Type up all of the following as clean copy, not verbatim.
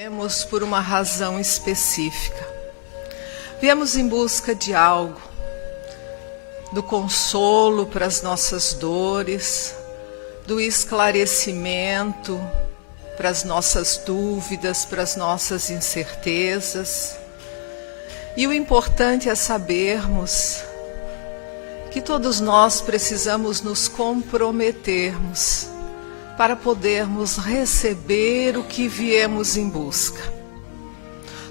Viemos por uma razão específica. Viemos em busca de algo, do consolo para as nossas dores, do esclarecimento para as nossas dúvidas, para as nossas incertezas. E o importante é sabermos que todos nós precisamos nos comprometermos para podermos receber o que viemos em busca.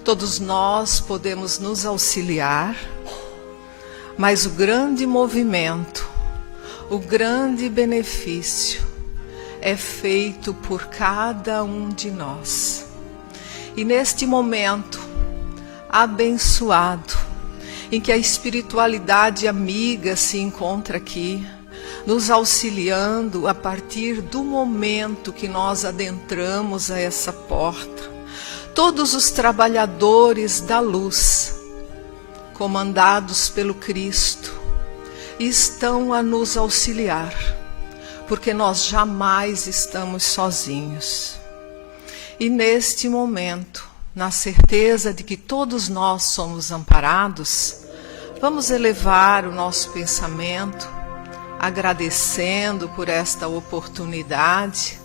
Todos nós podemos nos auxiliar, mas o grande movimento, o grande benefício é feito por cada um de nós. E neste momento abençoado, em que a espiritualidade amiga se encontra aqui, nos auxiliando a partir do momento que nós adentramos a essa porta. Todos os trabalhadores da luz, comandados pelo Cristo, estão a nos auxiliar, porque nós jamais estamos sozinhos. E neste momento, na certeza de que todos nós somos amparados, vamos elevar o nosso pensamento, agradecendo por esta oportunidade,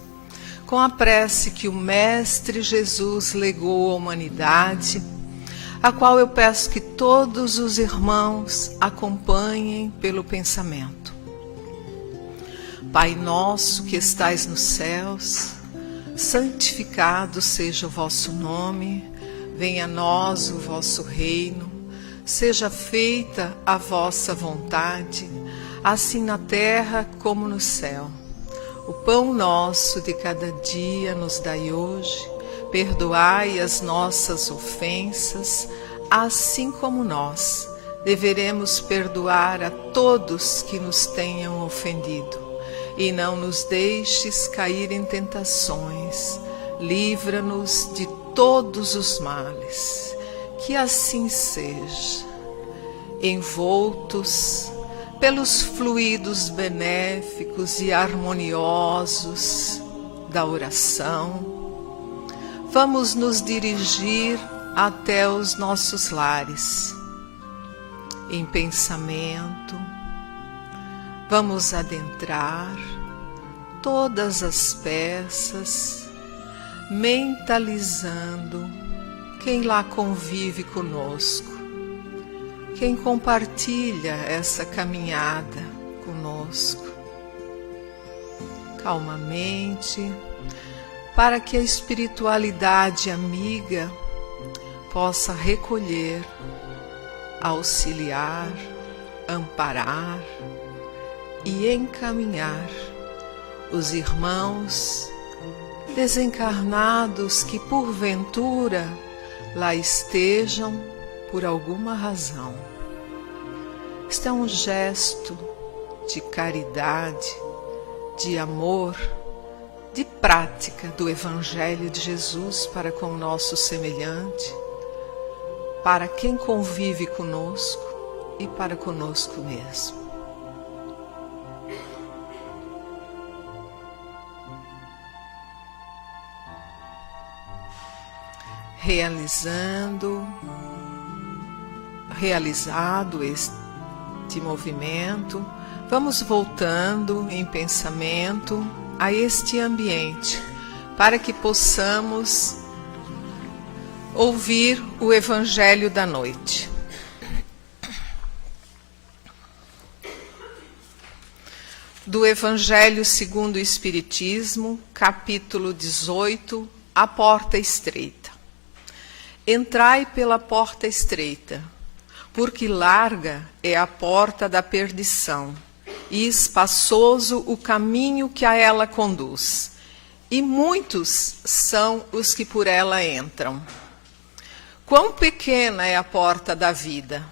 com a prece que o Mestre Jesus legou à humanidade, a qual eu peço que todos os irmãos acompanhem pelo pensamento. Pai nosso que estais nos céus, santificado seja o vosso nome, venha a nós o vosso reino, seja feita a vossa vontade, assim na terra como no céu. O pão nosso de cada dia nos dai hoje, perdoai as nossas ofensas, assim como nós deveremos perdoar a todos que nos tenham ofendido. E não nos deixes cair em tentações, livra-nos de todos os males. Que assim seja. Envoltos pelos fluidos benéficos e harmoniosos da oração, vamos nos dirigir até os nossos lares. Em pensamento, vamos adentrar todas as peças, mentalizando quem lá convive conosco, quem compartilha essa caminhada conosco. Calmamente, para que a espiritualidade amiga possa recolher, auxiliar, amparar e encaminhar os irmãos desencarnados que porventura lá estejam por alguma razão. Este é um gesto de caridade, de amor, de prática do Evangelho de Jesus para com o nosso semelhante, para quem convive conosco e para conosco mesmo. Realizado este movimento, vamos voltando em pensamento a este ambiente, para que possamos ouvir o Evangelho da noite. Do Evangelho segundo o Espiritismo, capítulo 18, a porta estreita. Entrai pela porta estreita, porque larga é a porta da perdição, e espaçoso o caminho que a ela conduz, e muitos são os que por ela entram. Quão pequena é a porta da vida,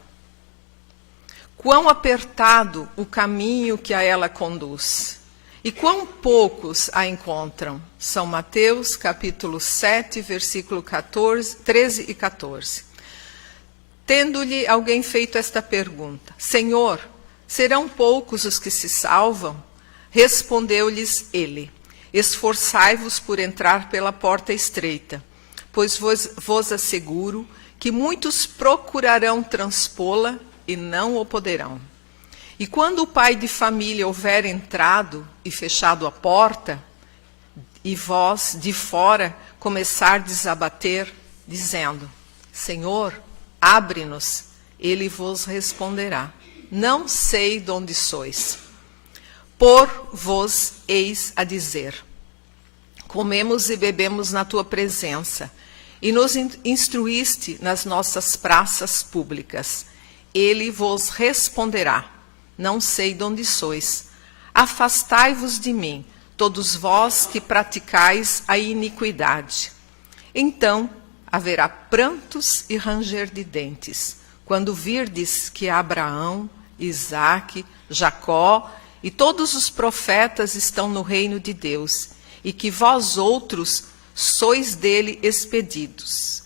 quão apertado o caminho que a ela conduz, e quão poucos a encontram. São Mateus, capítulo 7, versículo 13 e 14. Tendo-lhe alguém feito esta pergunta: Senhor, serão poucos os que se salvam? Respondeu-lhes ele: Esforçai-vos por entrar pela porta estreita, pois vos asseguro que muitos procurarão transpô-la e não o poderão. E quando o pai de família houver entrado e fechado a porta, e vós, de fora, começardes a bater, dizendo: Senhor, abre-nos, ele vos responderá: não sei de onde sois. Por vos eis a dizer: comemos e bebemos na tua presença, e nos instruíste nas nossas praças públicas. Ele vos responderá: não sei de onde sois. Afastai-vos de mim, todos vós que praticais a iniquidade. Então haverá prantos e ranger de dentes, quando virdes que Abraão, Isaque, Jacó e todos os profetas estão no reino de Deus, e que vós outros sois dele expelidos.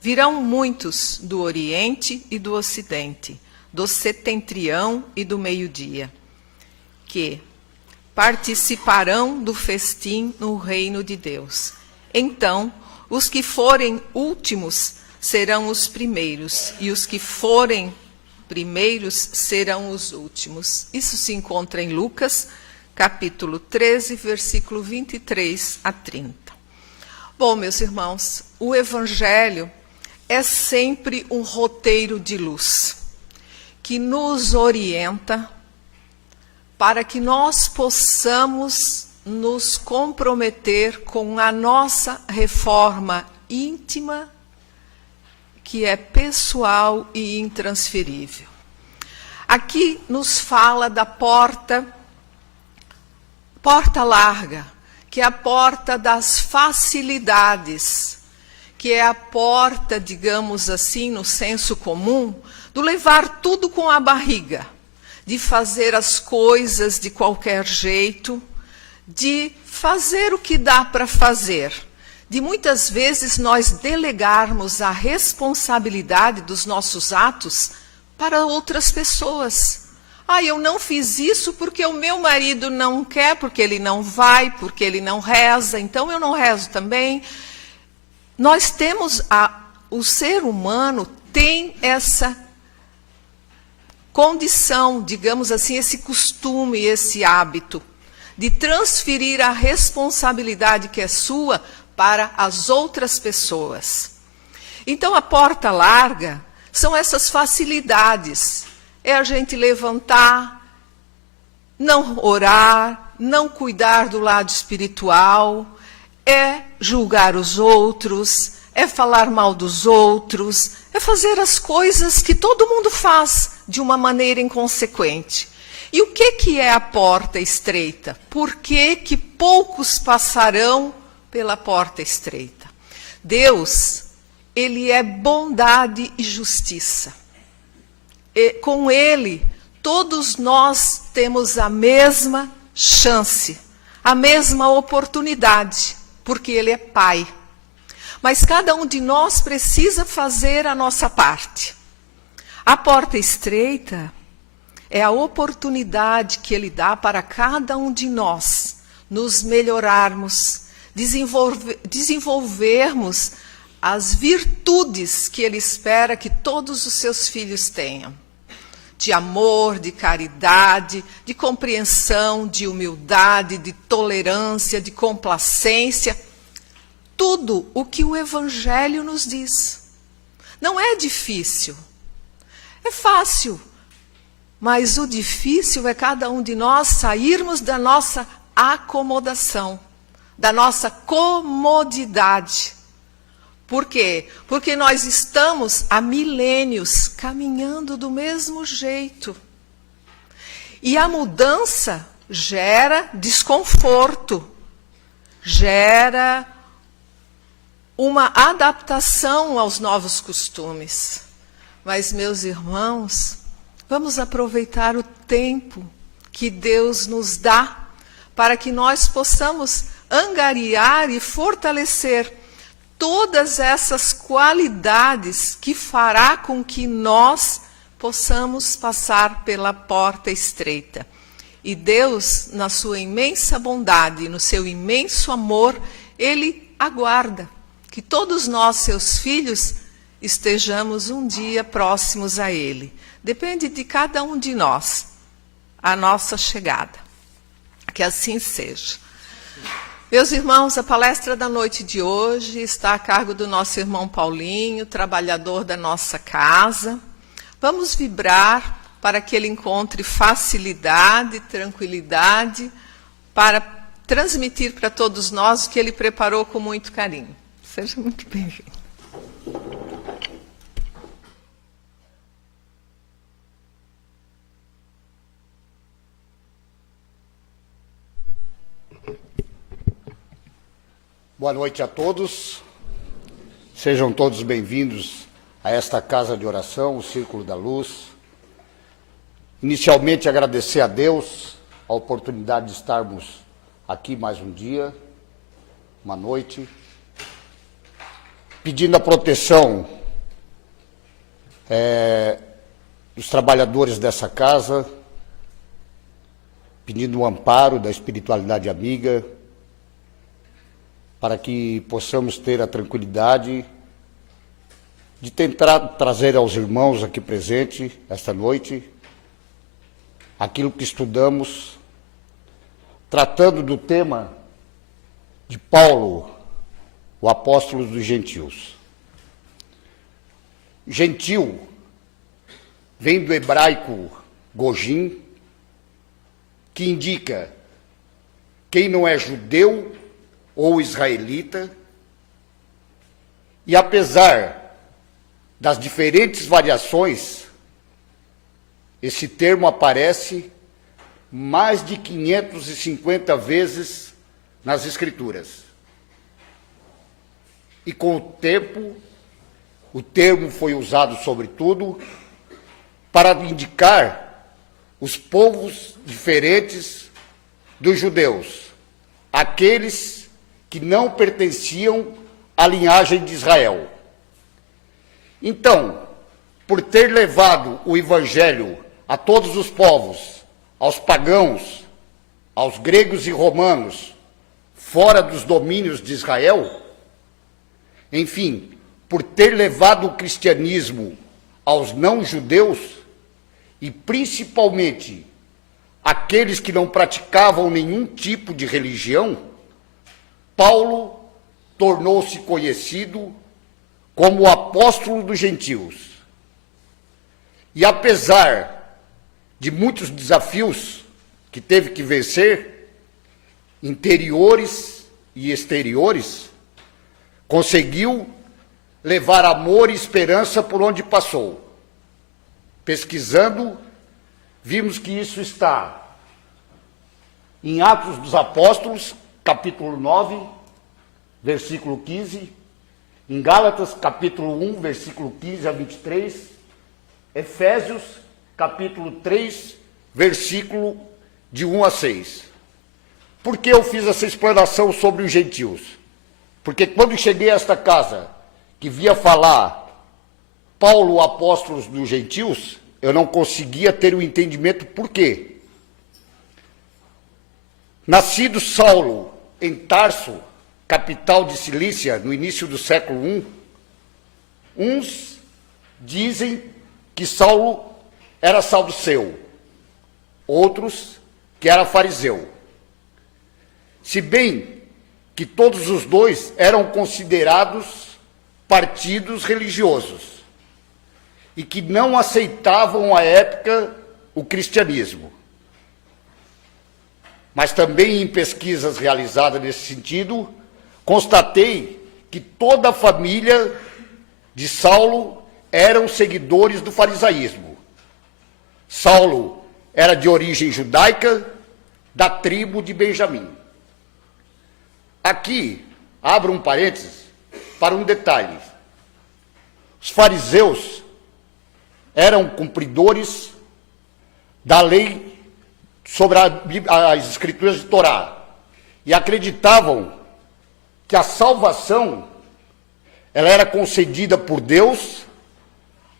Virão muitos do Oriente e do Ocidente, do setentrião e do meio-dia, que participarão do festim no reino de Deus. Então, os que forem últimos serão os primeiros, e os que forem primeiros serão os últimos. Isso se encontra em Lucas, capítulo 13, versículo 23 a 30. Bom, meus irmãos, o Evangelho é sempre um roteiro de luz que nos orienta para que nós possamos nos comprometer com a nossa reforma íntima, que é pessoal e intransferível. Aqui nos fala da porta larga, que é a porta das facilidades, que é a porta, digamos assim, no senso comum, do levar tudo com a barriga, de fazer as coisas de qualquer jeito, de fazer o que dá para fazer, de muitas vezes nós delegarmos a responsabilidade dos nossos atos para outras pessoas. Eu não fiz isso porque o meu marido não quer, porque ele não vai, porque ele não reza, então eu não rezo também. Nós temos, o ser humano tem essa condição, digamos assim, esse costume, esse hábito, de transferir a responsabilidade que é sua para as outras pessoas. Então, a porta larga são essas facilidades. É a gente levantar, não orar, não cuidar do lado espiritual, é julgar os outros, é falar mal dos outros, é fazer as coisas que todo mundo faz de uma maneira inconsequente. E o que é a porta estreita? Por que poucos passarão pela porta estreita? Deus, ele é bondade e justiça. E com ele, todos nós temos a mesma chance, a mesma oportunidade, porque ele é Pai. Mas cada um de nós precisa fazer a nossa parte. A porta estreita é a oportunidade que ele dá para cada um de nós nos melhorarmos, desenvolvermos as virtudes que ele espera que todos os seus filhos tenham. De amor, de caridade, de compreensão, de humildade, de tolerância, de complacência. Tudo o que o Evangelho nos diz. Não é difícil, é fácil. Mas o difícil é cada um de nós sairmos da nossa acomodação, da nossa comodidade. Por quê? Porque nós estamos há milênios caminhando do mesmo jeito. E a mudança gera desconforto, gera uma adaptação aos novos costumes. Mas, meus irmãos, vamos aproveitar o tempo que Deus nos dá para que nós possamos angariar e fortalecer todas essas qualidades que fará com que nós possamos passar pela porta estreita. E Deus, na sua imensa bondade, no seu imenso amor, ele aguarda que todos nós, seus filhos, estejamos um dia próximos a Ele. Depende de cada um de nós, a nossa chegada. Que assim seja. Meus irmãos, a palestra da noite de hoje está a cargo do nosso irmão Paulinho, trabalhador da nossa casa. Vamos vibrar para que ele encontre facilidade, tranquilidade, para transmitir para todos nós o que ele preparou com muito carinho. Seja muito bem-vindo. Boa noite a todos. Sejam todos bem-vindos a esta casa de oração, o Círculo da Luz. Inicialmente, agradecer a Deus a oportunidade de estarmos aqui mais um dia, uma noite, pedindo a proteção dos trabalhadores dessa casa, pedindo o amparo da espiritualidade amiga, para que possamos ter a tranquilidade de tentar trazer aos irmãos aqui presentes, esta noite, aquilo que estudamos, tratando do tema de Paulo, o apóstolo dos gentios. Gentil vem do hebraico gojim, que indica quem não é judeu ou israelita, e apesar das diferentes variações, esse termo aparece mais de 550 vezes nas Escrituras. E com o tempo, o termo foi usado, sobretudo, para indicar os povos diferentes dos judeus, aqueles que não pertenciam à linhagem de Israel. Então, por ter levado o Evangelho a todos os povos, aos pagãos, aos gregos e romanos, fora dos domínios de Israel, enfim, por ter levado o cristianismo aos não-judeus, e principalmente aqueles que não praticavam nenhum tipo de religião, Paulo tornou-se conhecido como o apóstolo dos gentios. E apesar de muitos desafios que teve que vencer, interiores e exteriores, conseguiu levar amor e esperança por onde passou. Pesquisando, vimos que isso está em Atos dos Apóstolos, capítulo 9, versículo 15, em Gálatas, capítulo 1, versículo 15 a 23, Efésios, capítulo 3, versículo de 1 a 6. Por que eu fiz essa explanação sobre os gentios? Porque quando cheguei a esta casa, que via falar Paulo, o apóstolo dos gentios, eu não conseguia ter o entendimento por quê. Nascido Saulo em Tarso, capital de Cilícia, no início do século I, uns dizem que Saulo era saduceu, outros que era fariseu. Se bem que todos os dois eram considerados partidos religiosos e que não aceitavam à época o cristianismo. Mas também em pesquisas realizadas nesse sentido, constatei que toda a família de Saulo eram seguidores do farisaísmo. Saulo era de origem judaica, da tribo de Benjamim. Aqui, abro um parênteses para um detalhe. Os fariseus eram cumpridores da lei sobre as escrituras de Torá e acreditavam que a salvação ela era concedida por Deus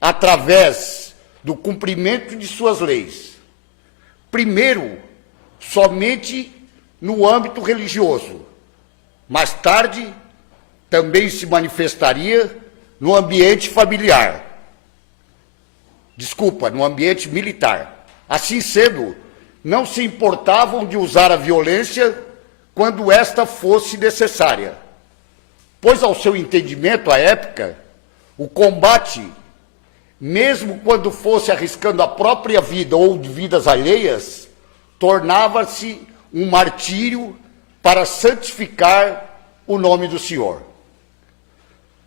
através do cumprimento de suas leis. Primeiro, somente no âmbito religioso. Mais tarde, também se manifestaria no ambiente familiar. Desculpa, no ambiente militar. Assim sendo, não se importavam de usar a violência quando esta fosse necessária, pois, ao seu entendimento, à época, o combate, mesmo quando fosse arriscando a própria vida ou de vidas alheias, tornava-se um martírio para santificar o nome do Senhor.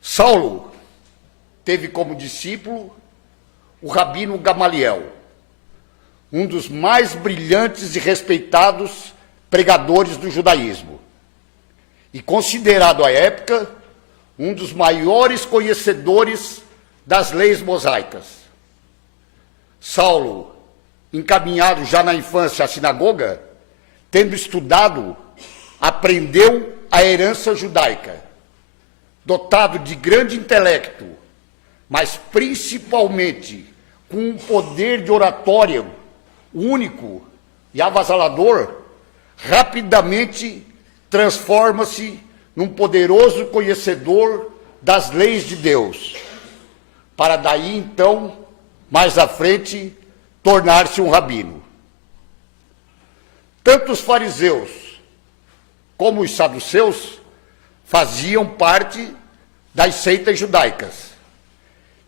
Saulo teve como discípulo o rabino Gamaliel, um dos mais brilhantes e respeitados pregadores do judaísmo, e considerado à época um dos maiores conhecedores das leis mosaicas. Saulo, encaminhado já na infância à sinagoga, tendo estudado, aprendeu a herança judaica, dotado de grande intelecto, mas principalmente com um poder de oratória único e avassalador, rapidamente transforma-se num poderoso conhecedor das leis de Deus, para daí então, mais à frente, tornar-se um rabino. Tanto os fariseus como os saduceus faziam parte das seitas judaicas,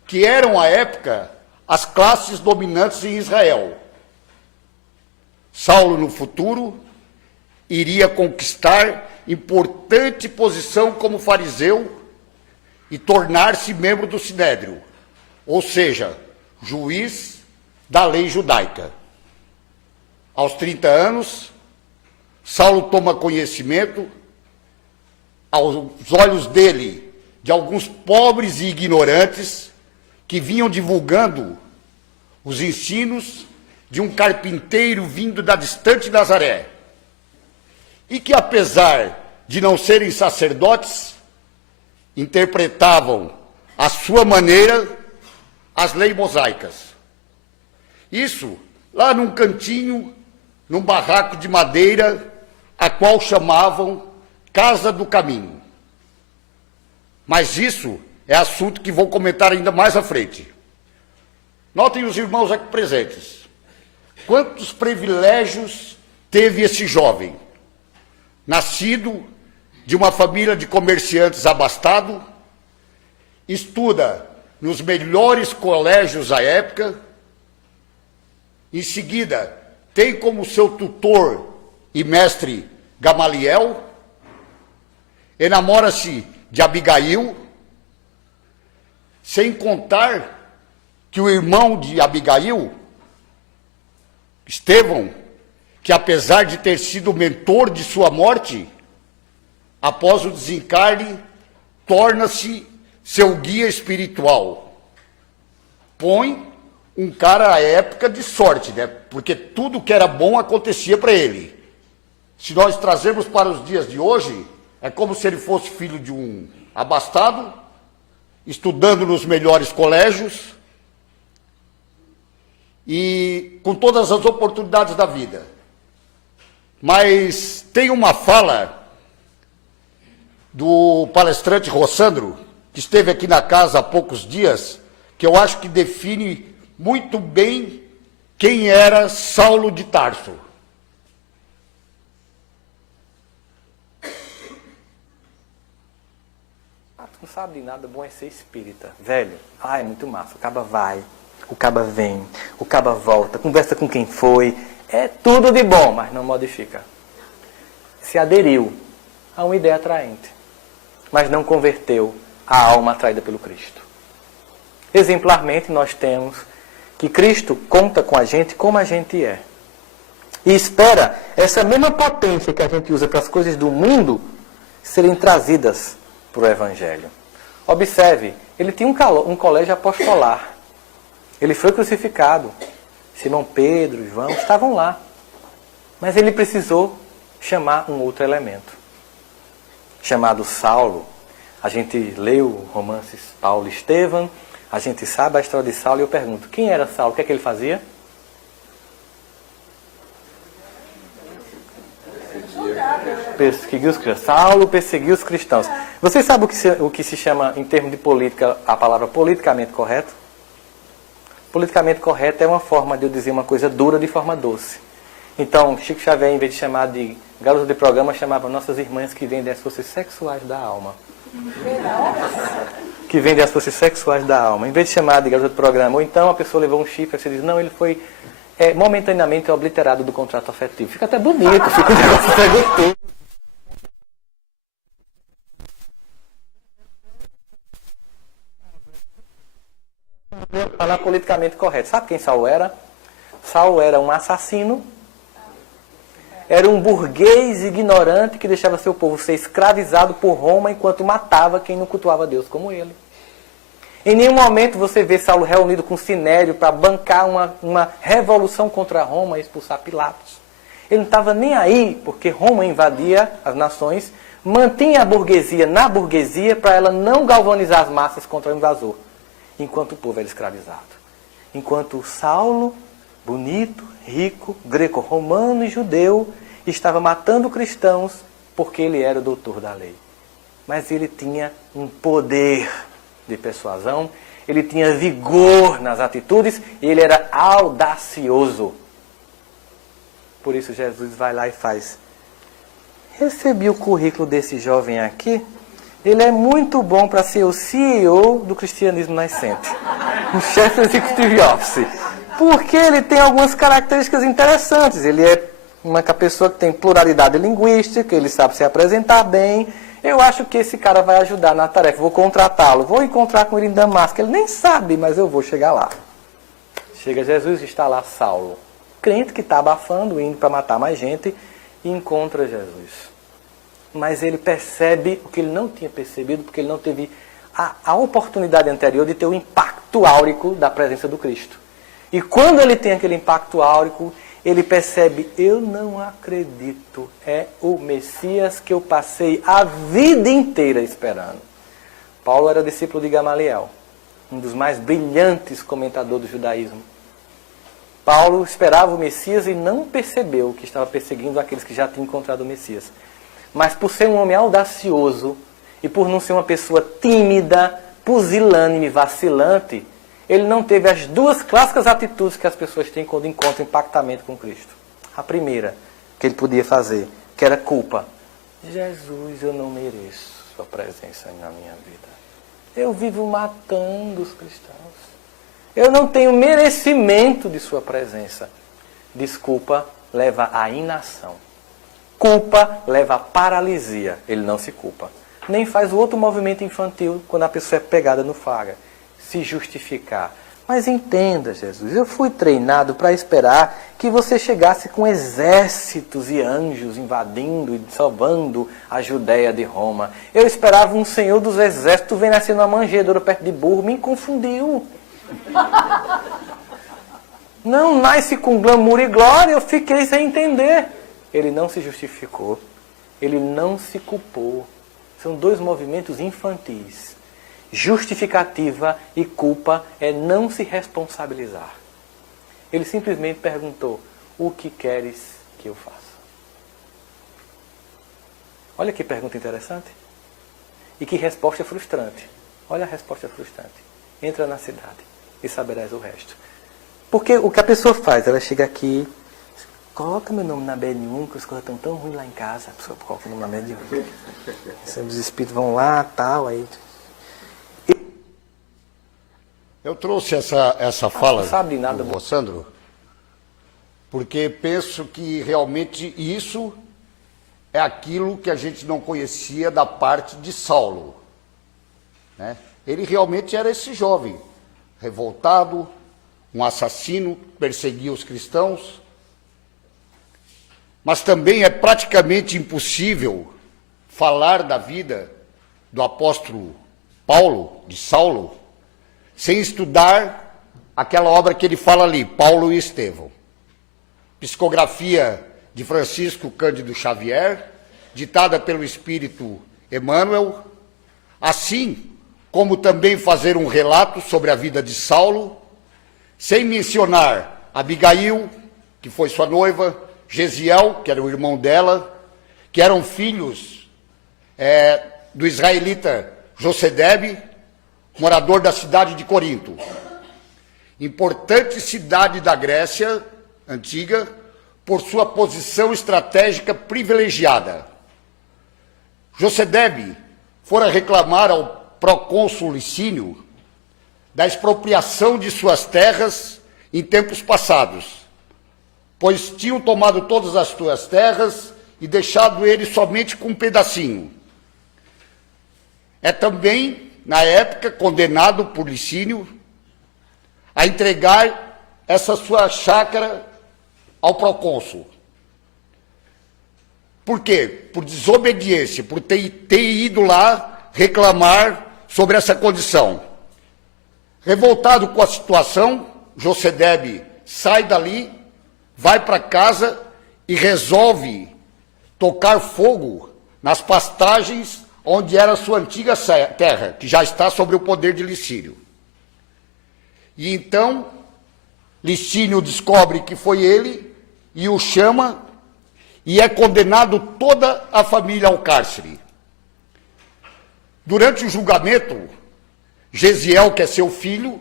que eram, à época, as classes dominantes em Israel. Saulo, no futuro, iria conquistar importante posição como fariseu e tornar-se membro do Sinédrio, ou seja, juiz da lei judaica. Aos 30 anos, Saulo toma conhecimento, aos olhos dele, de alguns pobres e ignorantes que vinham divulgando os ensinos de um carpinteiro vindo da distante Nazaré, e que, apesar de não serem sacerdotes, interpretavam à sua maneira as leis mosaicas. Isso lá num cantinho, num barraco de madeira, a qual chamavam Casa do Caminho. Mas isso é assunto que vou comentar ainda mais à frente. Notem os irmãos aqui presentes. Quantos privilégios teve esse jovem? Nascido de uma família de comerciantes abastado, estuda nos melhores colégios da época, em seguida tem como seu tutor e mestre Gamaliel, enamora-se de Abigail, sem contar que o irmão de Abigail, Estevão, que apesar de ter sido o mentor de sua morte, após o desencarne, torna-se seu guia espiritual. Põe um cara à época de sorte, né? Porque tudo que era bom acontecia para ele. Se nós trazermos para os dias de hoje, é como se ele fosse filho de um abastado, estudando nos melhores colégios e com todas as oportunidades da vida. Mas tem uma fala do palestrante Rossandro, que esteve aqui na casa há poucos dias, que eu acho que define muito bem quem era Saulo de Tarso. Não sabe de nada, bom é ser espírita. Velho, é muito massa. O caba vai, o caba vem, o caba volta, conversa com quem foi. É tudo de bom, mas não modifica. Se aderiu a uma ideia atraente, mas não converteu a alma atraída pelo Cristo. Exemplarmente, nós temos que Cristo conta com a gente como a gente é. E espera essa mesma potência que a gente usa para as coisas do mundo serem trazidas para o Evangelho. Observe, ele tinha um colégio apostolar. Ele foi crucificado. Simão Pedro, João estavam lá. Mas ele precisou chamar um outro elemento, chamado Saulo. A gente leu romances Paulo e Estevão, a gente sabe a história de Saulo, e eu pergunto, quem era Saulo? O que é que ele fazia? Perseguiu os cristãos. Saulo perseguiu os cristãos. Vocês sabem o que se chama, em termos de política, a palavra politicamente correto? Politicamente correto é uma forma de eu dizer uma coisa dura de forma doce. Então, Chico Xavier, em vez de chamar de garota de programa, chamava nossas irmãs que vendem as forças sexuais da alma. Que vendem as forças sexuais da alma. Em vez de chamar de garota de programa, ou então a pessoa levou um chifre, você diz, não, ele foi momentaneamente obliterado do contrato afetivo. Fica até bonito, fica um negócio até gostoso. Falar politicamente correto. Sabe quem Saulo era? Saulo era um assassino. Era um burguês ignorante que deixava seu povo ser escravizado por Roma enquanto matava quem não cultuava Deus como ele. Em nenhum momento você vê Saulo reunido com Sinério para bancar uma revolução contra Roma e expulsar Pilatos. Ele não estava nem aí, porque Roma invadia as nações, mantinha a burguesia na burguesia para ela não galvanizar as massas contra o invasor, enquanto o povo era escravizado. Enquanto Saulo, bonito, rico, greco-romano e judeu, estava matando cristãos porque ele era o doutor da lei. Mas ele tinha um poder de persuasão, ele tinha vigor nas atitudes e ele era audacioso. Por isso Jesus vai lá e faz. Recebi o currículo desse jovem aqui, ele é muito bom para ser o CEO do cristianismo nascente. O chefe executive office. Porque ele tem algumas características interessantes. Ele é uma pessoa que tem pluralidade linguística, ele sabe se apresentar bem. Eu acho que esse cara vai ajudar na tarefa. Vou contratá-lo, vou encontrar com ele em Damasco. Ele nem sabe, mas eu vou chegar lá. Chega Jesus e está lá Saulo. Crente que está abafando, indo para matar mais gente, e encontra Jesus. Mas ele percebe o que ele não tinha percebido, porque ele não teve a oportunidade anterior de ter o impacto áurico da presença do Cristo. E quando ele tem aquele impacto áurico, ele percebe, eu não acredito, é o Messias que eu passei a vida inteira esperando. Paulo era discípulo de Gamaliel, um dos mais brilhantes comentadores do judaísmo. Paulo esperava o Messias e não percebeu que estava perseguindo aqueles que já tinham encontrado o Messias. Mas por ser um homem audacioso e por não ser uma pessoa tímida, pusilânime, vacilante, ele não teve as duas clássicas atitudes que as pessoas têm quando encontram impactamento com Cristo. A primeira, que ele podia fazer, que era culpa. Jesus, eu não mereço sua presença na minha vida. Eu vivo matando os cristãos. Eu não tenho merecimento de sua presença. Desculpa leva à inação. Culpa leva à paralisia. Ele não se culpa. Nem faz o outro movimento infantil quando a pessoa é pegada no flagra. Se justificar. Mas entenda, Jesus, eu fui treinado para esperar que você chegasse com exércitos e anjos invadindo e salvando a Judéia de Roma. Eu esperava um senhor dos exércitos vem nascer numa manjedoura perto de burro. Me confundiu. Não nasce com glamour e glória, eu fiquei sem entender. Ele não se justificou, ele não se culpou. São dois movimentos infantis. Justificativa e culpa é não se responsabilizar. Ele simplesmente perguntou, o que queres que eu faça? Olha que pergunta interessante. E que resposta frustrante. Olha a resposta frustrante. Entra na cidade e saberás o resto. Porque o que a pessoa faz, ela chega aqui, coloca meu nome na B1, que as coisas estão tão ruins lá em casa. A pessoa coloca o nome na B1. Os espíritos vão lá, tal, aí... Eu trouxe essa fala sabe nada, do Sandro, porque penso que realmente isso é aquilo que a gente não conhecia da parte de Saulo. Né? Ele realmente era esse jovem, revoltado, um assassino, perseguia os cristãos. Mas também é praticamente impossível falar da vida do apóstolo Paulo, de Saulo, sem estudar aquela obra que ele fala ali, Paulo e Estevão. Psicografia de Francisco Cândido Xavier, ditada pelo Espírito Emmanuel, assim como também fazer um relato sobre a vida de Saulo, sem mencionar Abigail, que foi sua noiva, Gesiel, que era o irmão dela, que eram filhos do israelita Josedebe, morador da cidade de Corinto. Importante cidade da Grécia antiga, por sua posição estratégica privilegiada. Josedebe fora reclamar ao procônsul Licínio da expropriação de suas terras em tempos passados, pois tinham tomado todas as suas terras e deixado ele somente com um pedacinho. É também, na época, condenado por Licínio a entregar essa sua chácara ao procônsul. Por quê? Por desobediência, por ter ido lá reclamar sobre essa condição. Revoltado com a situação, Josedebe sai dali, vai para casa e resolve tocar fogo nas pastagens onde era a sua antiga terra, que já está sob o poder de Licínio. E então, Licínio descobre que foi ele e o chama, e é condenado toda a família ao cárcere. Durante o julgamento, Gesiel, que é seu filho,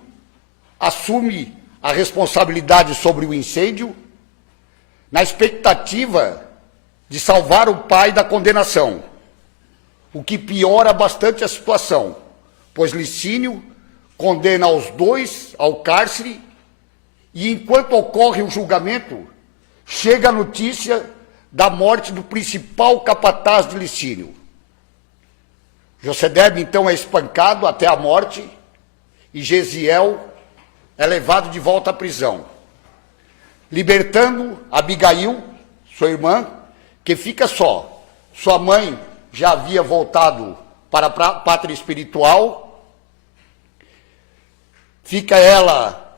assume a responsabilidade sobre o incêndio, na expectativa de salvar o pai da condenação, o que piora bastante a situação, pois Licínio condena os dois ao cárcere e, enquanto ocorre o julgamento, chega a notícia da morte do principal capataz de Licínio. Josedebe, então, é espancado até a morte e Gesiel é levado de volta à prisão, libertando Abigail, sua irmã, que fica só. Sua mãe já havia voltado para a pátria espiritual, fica ela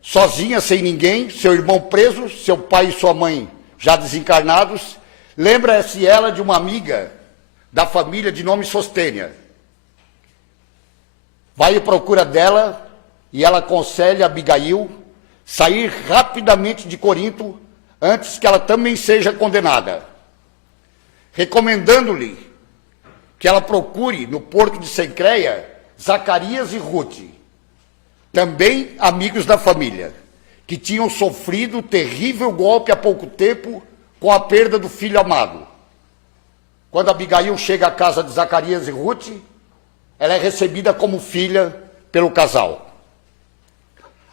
sozinha, sem ninguém, seu irmão preso, seu pai e sua mãe já desencarnados. Lembra-se ela de uma amiga da família de nome Sostênia. Vai à procura dela e ela aconselha Abigail sair rapidamente de Corinto antes que ela também seja condenada, recomendando-lhe que ela procure no porto de Cencreia Zacarias e Ruth, também amigos da família, que tinham sofrido terrível golpe há pouco tempo com a perda do filho amado. Quando Abigail chega à casa de Zacarias e Ruth, ela é recebida como filha pelo casal.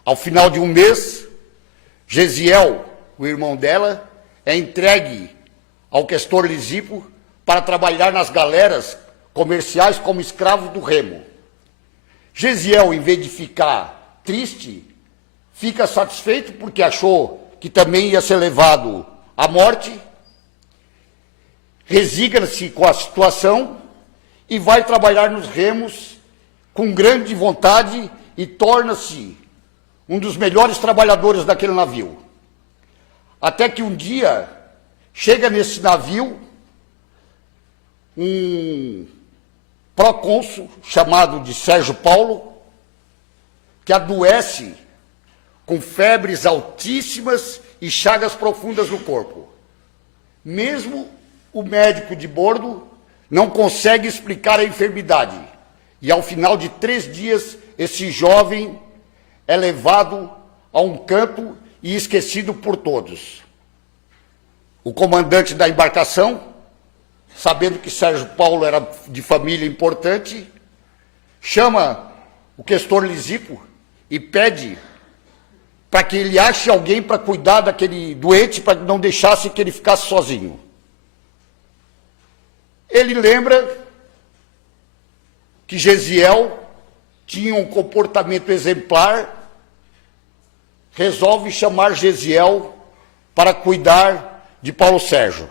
Ao final de um mês, Gesiel, o irmão dela, é entregue ao questor Lisipo para trabalhar nas galeras comerciais como escravo do remo. Gesiel, em vez de ficar triste, fica satisfeito porque achou que também ia ser levado à morte, resigna-se com a situação e vai trabalhar nos remos com grande vontade e torna-se um dos melhores trabalhadores daquele navio. Até que um dia chega nesse navio um procônsul chamado de Sérgio Paulo, que adoece com febres altíssimas e chagas profundas no corpo. Mesmo o médico de bordo não consegue explicar a enfermidade. E ao final de 3 dias, esse jovem é levado a um canto e esquecido por todos. O comandante da embarcação, sabendo que Sérgio Paulo era de família importante, chama o questor Lisipo e pede para que ele ache alguém para cuidar daquele doente, para que não deixasse que ele ficasse sozinho. Ele lembra que Gesiel tinha um comportamento exemplar, resolve chamar Gesiel para cuidar de Paulo Sérgio.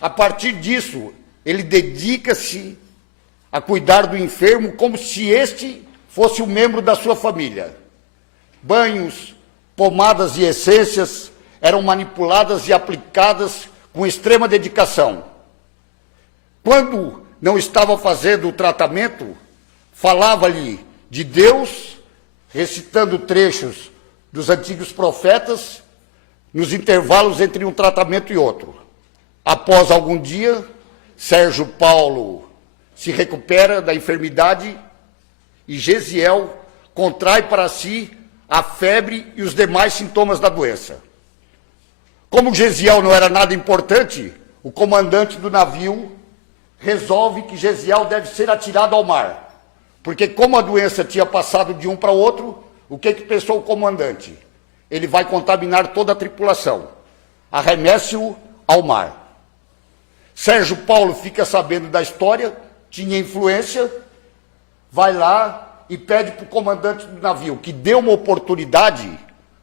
A partir disso, ele dedica-se a cuidar do enfermo como se este fosse um membro da sua família. Banhos, pomadas e essências eram manipuladas e aplicadas com extrema dedicação. Quando não estava fazendo o tratamento, falava-lhe de Deus, recitando trechos dos antigos profetas, nos intervalos entre um tratamento e outro. Após algum dia, Sérgio Paulo se recupera da enfermidade e Gesiel contrai para si a febre e os demais sintomas da doença. Como Gesiel não era nada importante, o comandante do navio resolve que Gesiel deve ser atirado ao mar. Porque como a doença tinha passado de um para o outro, o que pensou o comandante? Ele vai contaminar toda a tripulação. Arremesse-o ao mar. Sérgio Paulo fica sabendo da história, tinha influência, vai lá e pede para o comandante do navio que dê uma oportunidade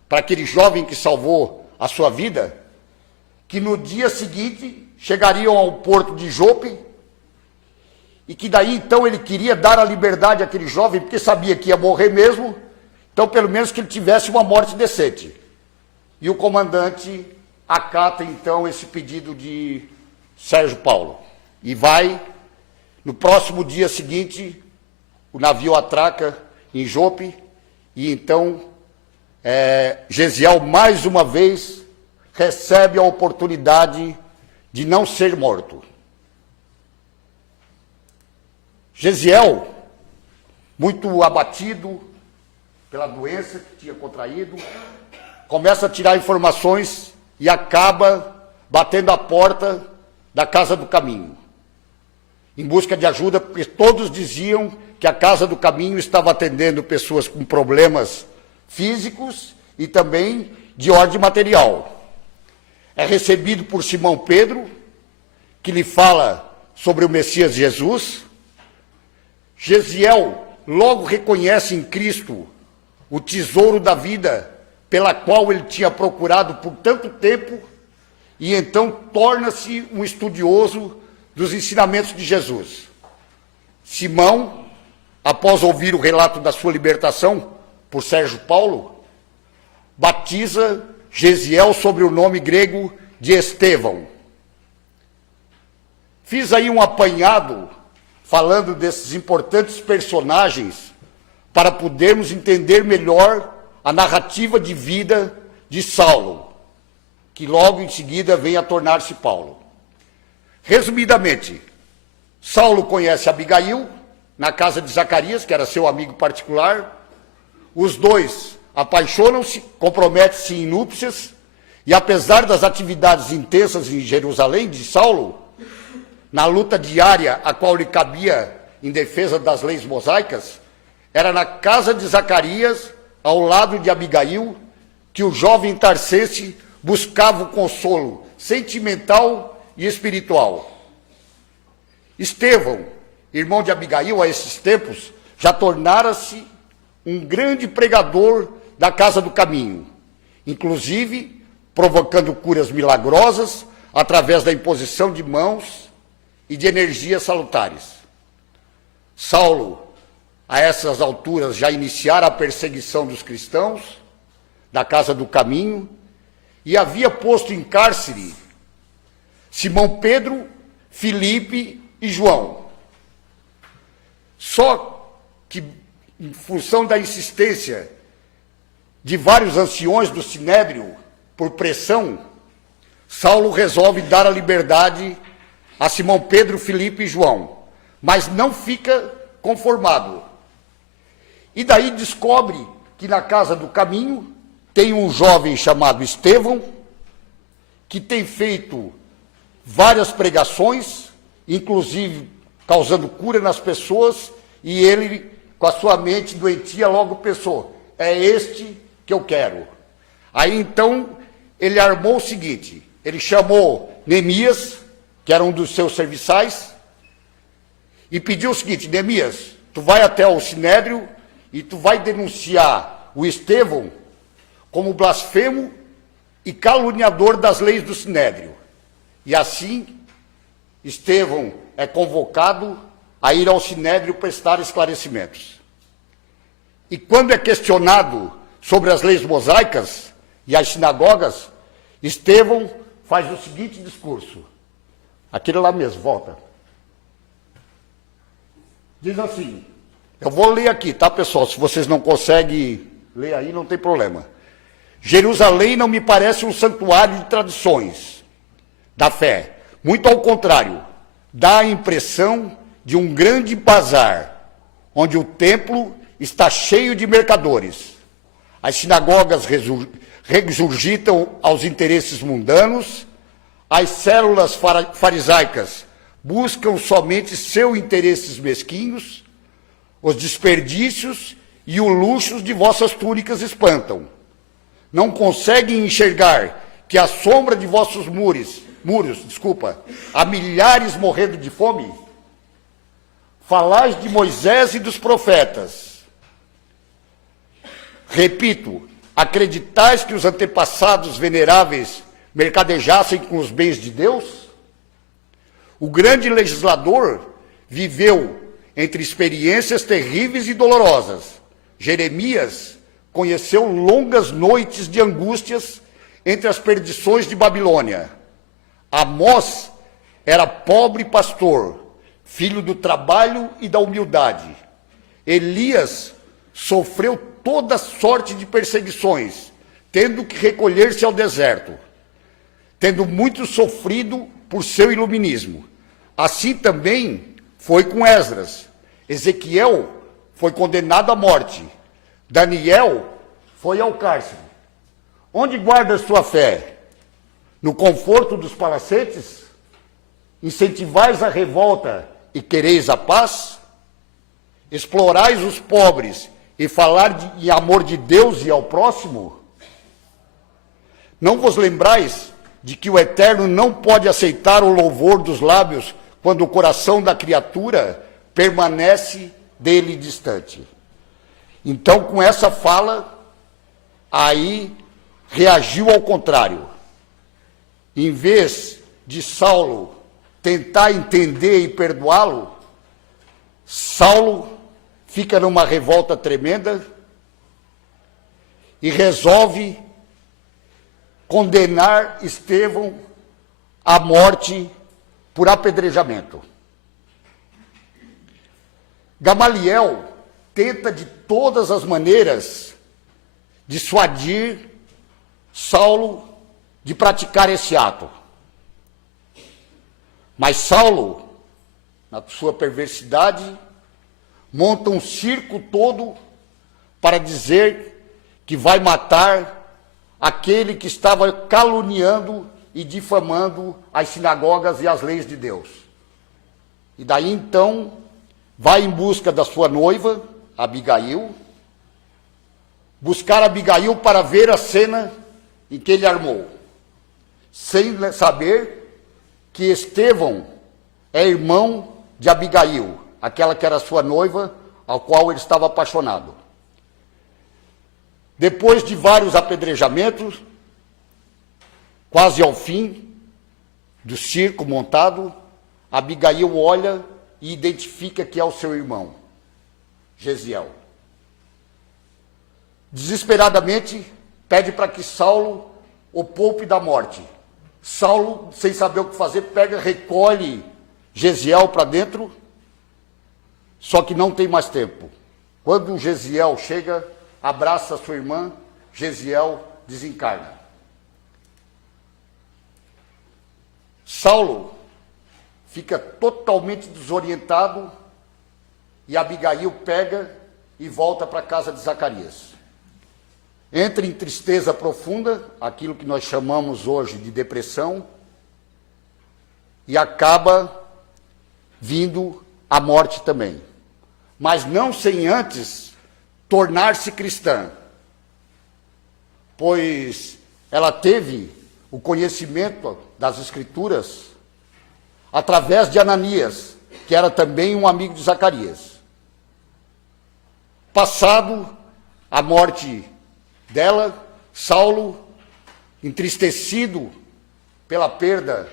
para aquele jovem que salvou a sua vida, que no dia seguinte chegariam ao porto de Jope, e que daí então ele queria dar a liberdade àquele jovem, porque sabia que ia morrer mesmo, então pelo menos que ele tivesse uma morte decente. E o comandante acata então esse pedido de Sérgio Paulo. E vai, no próximo dia seguinte, o navio atraca em Jope, e então Gesiel mais uma vez recebe a oportunidade de não ser morto. Gesiel, muito abatido pela doença que tinha contraído, começa a tirar informações e acaba batendo a porta da Casa do Caminho, em busca de ajuda, porque todos diziam que a Casa do Caminho estava atendendo pessoas com problemas físicos e também de ordem material. É recebido por Simão Pedro, que lhe fala sobre o Messias Jesus. Gesiel logo reconhece em Cristo o tesouro da vida pela qual ele tinha procurado por tanto tempo, e então torna-se um estudioso dos ensinamentos de Jesus. Simão, após ouvir o relato da sua libertação por Sérgio Paulo, batiza Gesiel sobre o nome grego de Estevão. Fiz aí um apanhado falando desses importantes personagens para podermos entender melhor a narrativa de vida de Saulo, que logo em seguida vem a tornar-se Paulo. Resumidamente, Saulo conhece Abigail na casa de Zacarias, que era seu amigo particular. Os dois apaixonam-se, comprometem-se em núpcias, e apesar das atividades intensas em Jerusalém de Saulo, na luta diária a qual lhe cabia em defesa das leis mosaicas, era na casa de Zacarias, ao lado de Abigail, que o jovem tarsense buscava o consolo sentimental e espiritual. Estevão, irmão de Abigail a esses tempos, já tornara-se um grande pregador da Casa do Caminho, inclusive provocando curas milagrosas através da imposição de mãos e de energias salutares. Saulo, a essas alturas, já iniciara a perseguição dos cristãos da Casa do Caminho e havia posto em cárcere Simão Pedro, Filipe e João. Só que, em função da insistência de vários anciões do Sinédrio, por pressão, Saulo resolve dar a liberdade a Simão Pedro, Filipe e João, mas não fica conformado. E daí descobre que na Casa do Caminho tem um jovem chamado Estevão, que tem feito várias pregações, inclusive causando cura nas pessoas, e ele, com a sua mente doentia, logo pensou, é este que eu quero. Aí então ele armou o seguinte, ele chamou Neemias, que era um dos seus serviçais, e pediu o seguinte, Neemias, tu vai até o Sinédrio e tu vai denunciar o Estevão como blasfemo e caluniador das leis do Sinédrio. E assim, Estevão é convocado a ir ao Sinédrio prestar esclarecimentos. E quando é questionado sobre as leis mosaicas e as sinagogas, Estevão faz o seguinte discurso. Aquele lá mesmo, volta. Diz assim, eu vou ler aqui, tá, pessoal? Se vocês não conseguem ler aí, não tem problema. Jerusalém não me parece um santuário de tradições da fé. Muito ao contrário, dá a impressão de um grande bazar, onde o templo está cheio de mercadores. As sinagogas regurgitam aos interesses mundanos, as células farisaicas buscam somente seus interesses mesquinhos, os desperdícios e o luxo de vossas túnicas espantam. Não conseguem enxergar que à sombra de vossos muros, há milhares morrendo de fome? Falais de Moisés e dos profetas. Repito, acreditais que os antepassados veneráveis mercadejassem com os bens de Deus? O grande legislador viveu entre experiências terríveis e dolorosas. Jeremias conheceu longas noites de angústias entre as perdições de Babilônia. Amós era pobre pastor, filho do trabalho e da humildade. Elias sofreu toda sorte de perseguições, tendo que recolher-se ao deserto, tendo muito sofrido por seu iluminismo. Assim também foi com Esdras. Ezequiel foi condenado à morte. Daniel foi ao cárcere. Onde guarda sua fé? No conforto dos palacetes? Incentivais a revolta e quereis a paz? Explorais os pobres e falar de amor de Deus e ao próximo? Não vos lembrais de que o Eterno não pode aceitar o louvor dos lábios quando o coração da criatura permanece dele distante? Então, com essa fala, aí reagiu ao contrário. Em vez de Saulo tentar entender e perdoá-lo, Saulo fica numa revolta tremenda e resolve condenar Estevão à morte por apedrejamento. Gamaliel tenta de todas as maneiras dissuadir Saulo de praticar esse ato. Mas Saulo, na sua perversidade, monta um circo todo para dizer que vai matar aquele que estava caluniando e difamando as sinagogas e as leis de Deus. E daí então vai em busca da sua noiva, Abigail, buscar Abigail para ver a cena em que ele armou, sem saber que Estevão é irmão de Abigail, aquela que era sua noiva, ao qual ele estava apaixonado. Depois de vários apedrejamentos, quase ao fim do circo montado, Abigail olha e identifica que é o seu irmão, Gesiel. Desesperadamente, pede para que Saulo o poupe da morte. Saulo, sem saber o que fazer, recolhe Gesiel para dentro, só que não tem mais tempo. Quando Gesiel chega, abraça a sua irmã, Gesiel desencarna. Saulo fica totalmente desorientado e Abigail pega e volta para a casa de Zacarias. Entra em tristeza profunda, aquilo que nós chamamos hoje de depressão, e acaba vindo a morte também. Mas não sem antes tornar-se cristã, pois ela teve o conhecimento das Escrituras através de Ananias, que era também um amigo de Zacarias. Passado a morte dela, Saulo, entristecido pela perda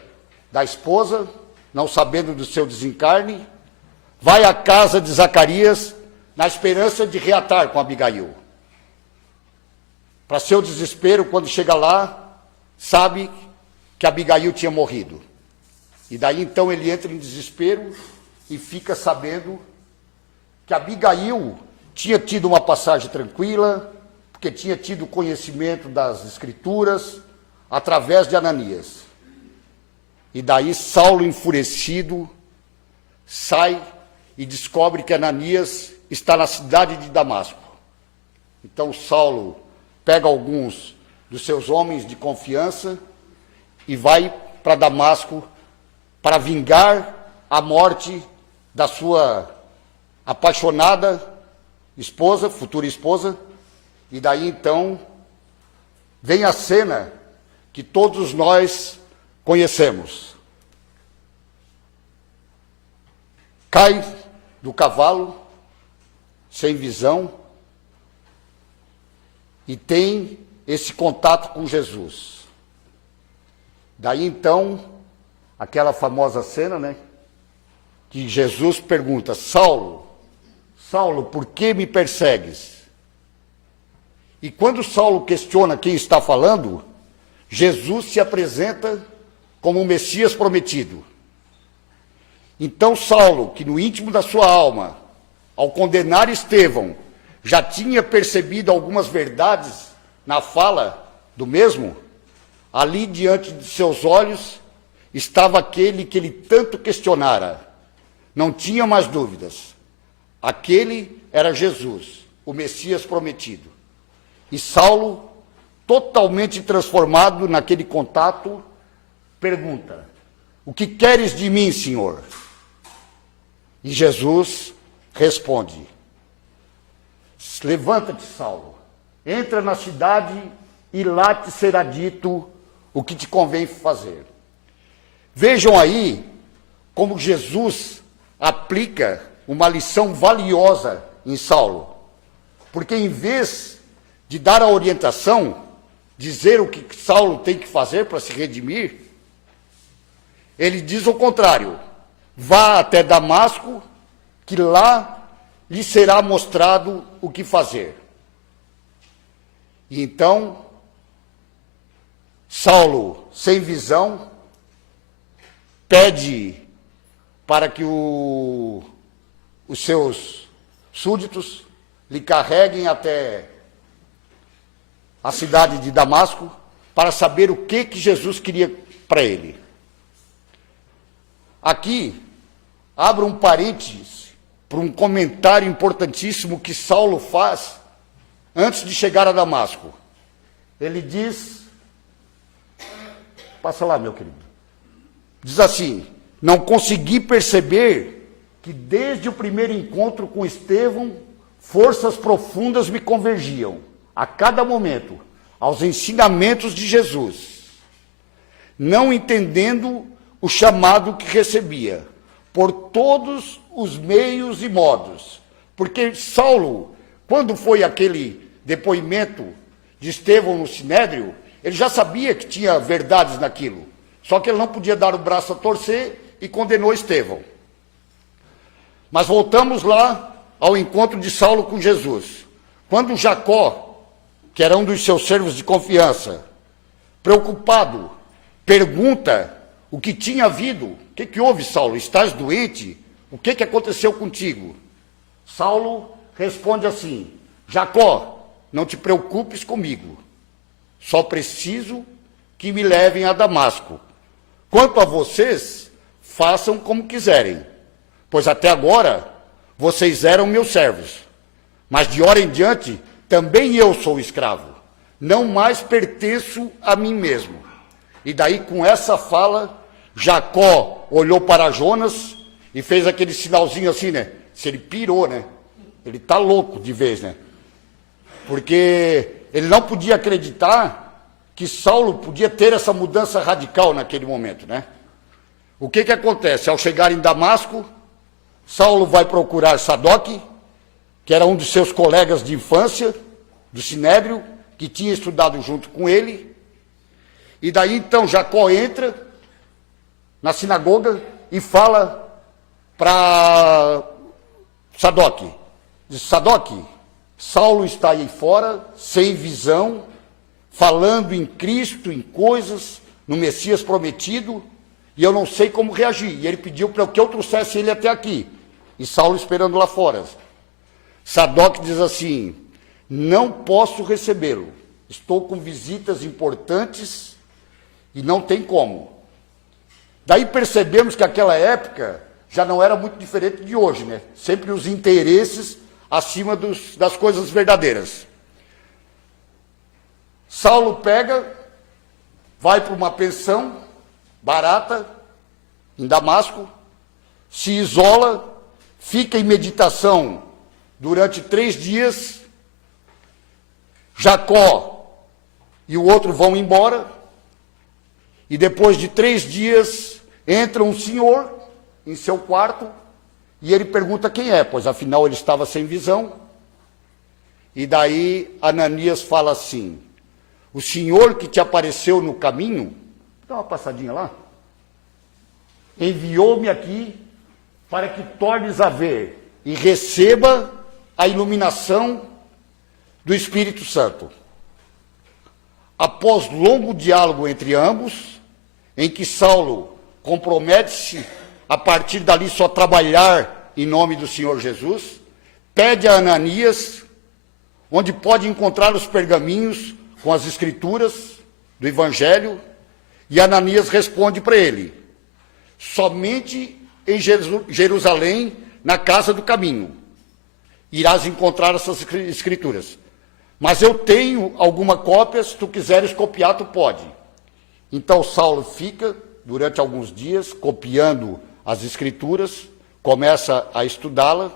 da esposa, não sabendo do seu desencarne, vai à casa de Zacarias na esperança de reatar com Abigail. Para seu desespero, quando chega lá, sabe que Abigail tinha morrido. E daí então ele entra em desespero e fica sabendo que Abigail tinha tido uma passagem tranquila, porque tinha tido conhecimento das Escrituras através de Ananias. E daí Saulo, enfurecido, sai e descobre que Ananias está na cidade de Damasco. Então Saulo pega alguns dos seus homens de confiança e vai para Damasco para vingar a morte da sua apaixonada esposa, futura esposa. E daí então vem a cena que todos nós conhecemos. Cai do cavalo, sem visão, e tem esse contato com Jesus. Daí então, aquela famosa cena, né? Que Jesus pergunta: Saulo, Saulo, por que me persegues? E quando Saulo questiona quem está falando, Jesus se apresenta como o Messias prometido. Então Saulo, que no íntimo da sua alma, ao condenar Estevão, já tinha percebido algumas verdades na fala do mesmo, ali diante de seus olhos estava aquele que ele tanto questionara. Não tinha mais dúvidas. Aquele era Jesus, o Messias prometido. E Saulo, totalmente transformado naquele contato, pergunta: o que queres de mim, Senhor? E Jesus responde: levanta-te, Saulo, entra na cidade e lá te será dito o que te convém fazer. Vejam aí como Jesus aplica uma lição valiosa em Saulo, porque em vez de dar a orientação, dizer o que Saulo tem que fazer para se redimir, ele diz o contrário: vá até Damasco, que lá lhe será mostrado o que fazer. E então, Saulo, sem visão, pede para que os seus súditos lhe carreguem até a cidade de Damasco para saber o que Jesus queria para ele. Aqui, abro um parênteses para um comentário importantíssimo que Saulo faz antes de chegar a Damasco. Ele diz, passa lá, meu querido, diz assim: não consegui perceber que desde o primeiro encontro com Estevão, forças profundas me convergiam, a cada momento, aos ensinamentos de Jesus, não entendendo o chamado que recebia, por todos os meios e modos. Porque Saulo, quando foi aquele depoimento de Estevão no Sinédrio, ele já sabia que tinha verdades naquilo, só que ele não podia dar o braço a torcer e condenou Estevão. Mas voltamos lá ao encontro de Saulo com Jesus. Quando Jacó, que era um dos seus servos de confiança, preocupado, pergunta o que tinha havido. O que houve, Saulo? Estás doente? O que aconteceu contigo? Saulo responde assim: Jacó, não te preocupes comigo. Só preciso que me levem a Damasco. Quanto a vocês, façam como quiserem, pois até agora vocês eram meus servos. Mas de hora em diante, também eu sou escravo. Não mais pertenço a mim mesmo. E daí, com essa fala, Jacó olhou para Jonas e fez aquele sinalzinho assim, né? Se ele pirou, né? Ele está louco de vez, né? Porque ele não podia acreditar que Saulo podia ter essa mudança radical naquele momento, né? O que acontece? Ao chegar em Damasco, Saulo vai procurar Sadoque, que era um dos seus colegas de infância, do Sinédrio, que tinha estudado junto com ele. E daí então Jacó entra na sinagoga e fala para Sadoque. Diz: Sadoque, Saulo está aí fora, sem visão, falando em Cristo, em coisas, no Messias prometido, e eu não sei como reagir. E ele pediu para que eu trouxesse ele até aqui. E Saulo esperando lá fora. Sadoque diz assim: não posso recebê-lo. Estou com visitas importantes e não tem como. Daí percebemos que aquela época já não era muito diferente de hoje, né? Sempre os interesses acima das coisas verdadeiras. Saulo pega, vai para uma pensão barata em Damasco, se isola, fica em meditação durante 3 dias. Jacó e o outro vão embora, e depois de 3 dias entra um senhor em seu quarto, e ele pergunta quem é, pois afinal ele estava sem visão. E daí Ananias fala assim: o senhor que te apareceu no caminho, dá uma passadinha lá, enviou-me aqui para que tornes a ver e receba a iluminação do Espírito Santo. Após longo diálogo entre ambos, em que Saulo compromete-se a partir dali só trabalhar em nome do Senhor Jesus, pede a Ananias onde pode encontrar os pergaminhos com as escrituras do Evangelho, e Ananias responde para ele: somente em Jerusalém, na casa do caminho, irás encontrar essas escrituras. Mas eu tenho alguma cópia, se tu quiseres copiar, tu pode. Então Saulo fica durante alguns dias copiando as escrituras, começa a estudá-la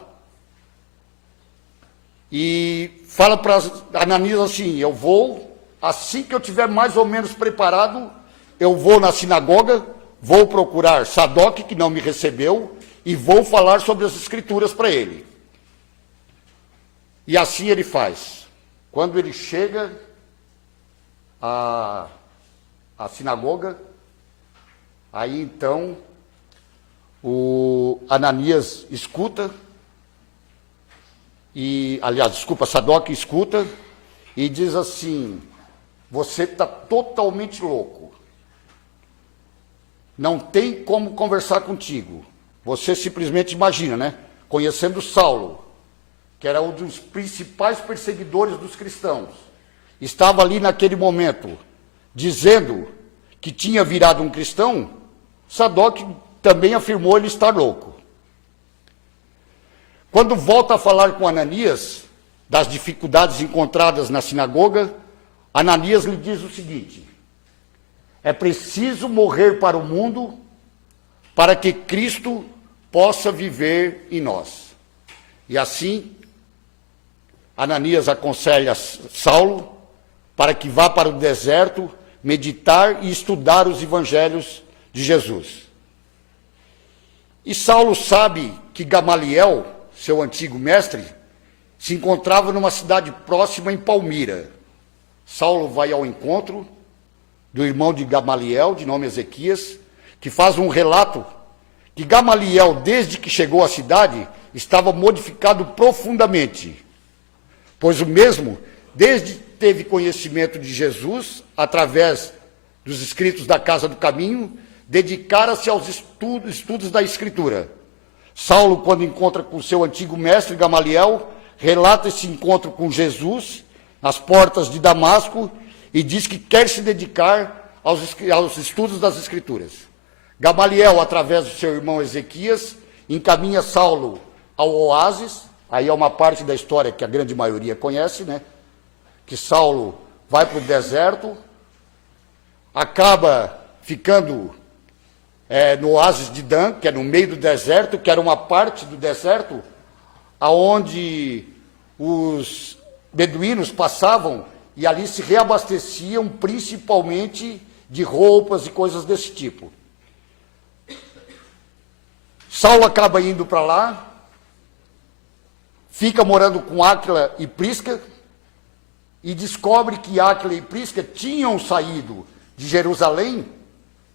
e fala para Ananias assim: eu vou, assim que eu tiver mais ou menos preparado, eu vou na sinagoga, vou procurar Sadoque, que não me recebeu, e vou falar sobre as escrituras para ele. E assim ele faz. Quando ele chega à sinagoga, aí então o Ananias escuta, Sadoque escuta e diz assim: você está totalmente louco, não tem como conversar contigo. Você simplesmente imagina, né? Conhecendo Saulo, que era um dos principais perseguidores dos cristãos, estava ali naquele momento dizendo que tinha virado um cristão, Sadoque também afirmou ele estar louco. Quando volta a falar com Ananias das dificuldades encontradas na sinagoga, Ananias lhe diz o seguinte: é preciso morrer para o mundo para que Cristo possa viver em nós. E assim, Ananias aconselha Saulo para que vá para o deserto meditar e estudar os evangelhos de Jesus. E Saulo sabe que Gamaliel, seu antigo mestre, se encontrava numa cidade próxima em Palmira. Saulo vai ao encontro do irmão de Gamaliel, de nome Ezequias, que faz um relato que Gamaliel, desde que chegou à cidade, estava modificado profundamente, pois o mesmo, desde que teve conhecimento de Jesus, através dos escritos da Casa do Caminho, dedicara-se aos estudos da Escritura. Saulo, quando encontra com seu antigo mestre Gamaliel, relata esse encontro com Jesus nas portas de Damasco e diz que quer se dedicar aos estudos das Escrituras. Gamaliel, através do seu irmão Ezequias, encaminha Saulo ao oásis. Aí é uma parte da história que a grande maioria conhece, né? Que Saulo vai para o deserto, acaba ficando no oásis de Dan, que é no meio do deserto, que era uma parte do deserto aonde os beduínos passavam e ali se reabasteciam principalmente de roupas e coisas desse tipo. Saulo acaba indo para lá, fica morando com Áquila e Prisca e descobre que Áquila e Prisca tinham saído de Jerusalém